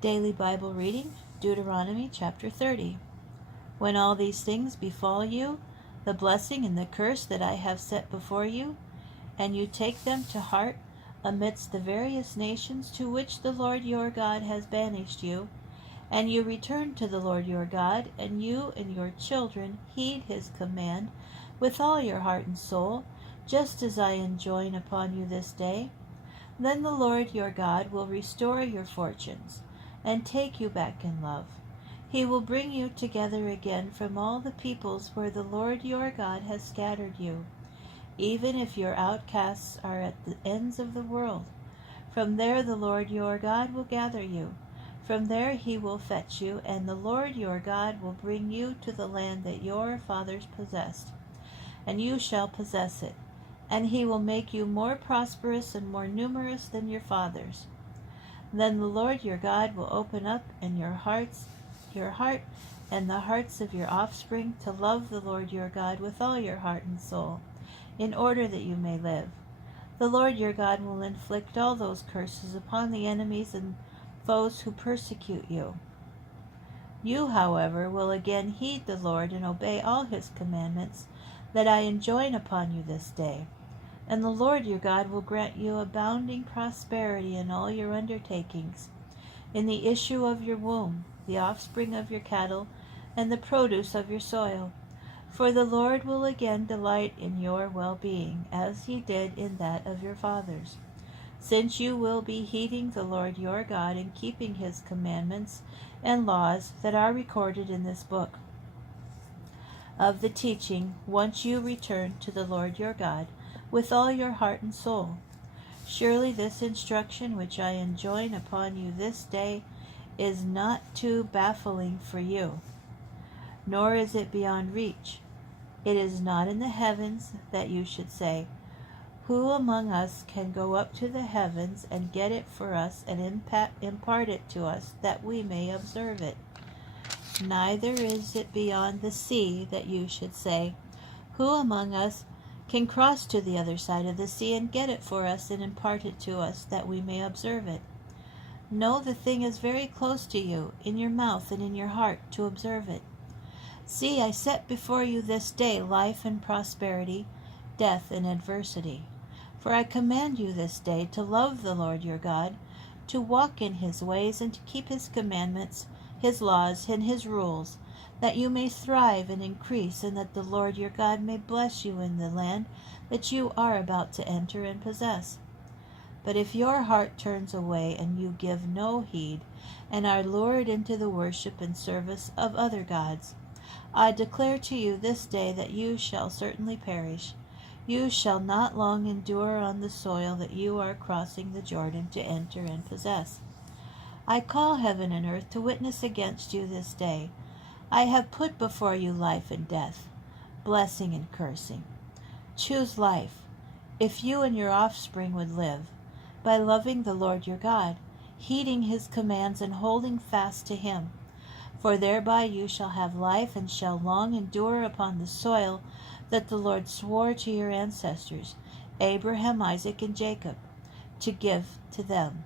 Daily Bible reading, Deuteronomy chapter 30. When all these things befall you, the blessing and the curse that I have set before you, and you take them to heart amidst the various nations to which the Lord your God has banished you, and you return to the Lord your God, and you and your children heed his command with all your heart and soul, just as I enjoin upon you this day, then the Lord your God will restore your fortunes and take you back in love. He will bring you together again from all the peoples where the Lord your God has scattered you, even if your outcasts are at the ends of the world. From there the Lord your God will gather you. From there he will fetch you, and the Lord your God will bring you to the land that your fathers possessed, and you shall possess it. And he will make you more prosperous and more numerous than your fathers. Then the Lord your God will open up in your heart and the hearts of your offspring to love the Lord your God with all your heart and soul, in order that you may live. The Lord your God will inflict all those curses upon the enemies and foes who persecute you. You, however, will again heed the Lord and obey all his commandments that I enjoin upon you this day. And the Lord your God will grant you abounding prosperity in all your undertakings, in the issue of your womb, the offspring of your cattle, and the produce of your soil. For the Lord will again delight in your well-being, as he did in that of your fathers, since you will be heeding the Lord your God and keeping his commandments and laws that are recorded in this book of the teaching, once you return to the Lord your God with all your heart and soul. Surely this instruction which I enjoin upon you this day is not too baffling for you, nor is it beyond reach. It is not in the heavens that you should say, who among us can go up to the heavens and get it for us and impart it to us that we may observe it? Neither is it beyond the sea that you should say, who among us can cross to the other side of the sea and get it for us and impart it to us that we may observe it. No, the thing is very close to you, in your mouth and in your heart, to observe it. See, I set before you this day life and prosperity, death and adversity. For I command you this day to love the Lord your God, to walk in his ways and to keep his commandments, his laws, and his rules, that you may thrive and increase, and that the Lord your God may bless you in the land that you are about to enter and possess. But if your heart turns away and you give no heed, and are lured into the worship and service of other gods, I declare to you this day that you shall certainly perish. You shall not long endure on the soil that you are crossing the Jordan to enter and possess. I call heaven and earth to witness against you this day. I have put before you life and death, blessing and cursing. Choose life, if you and your offspring would live, by loving the Lord your God, heeding his commands and holding fast to him. For thereby you shall have life and shall long endure upon the soil that the Lord swore to your ancestors, Abraham, Isaac, and Jacob, to give to them.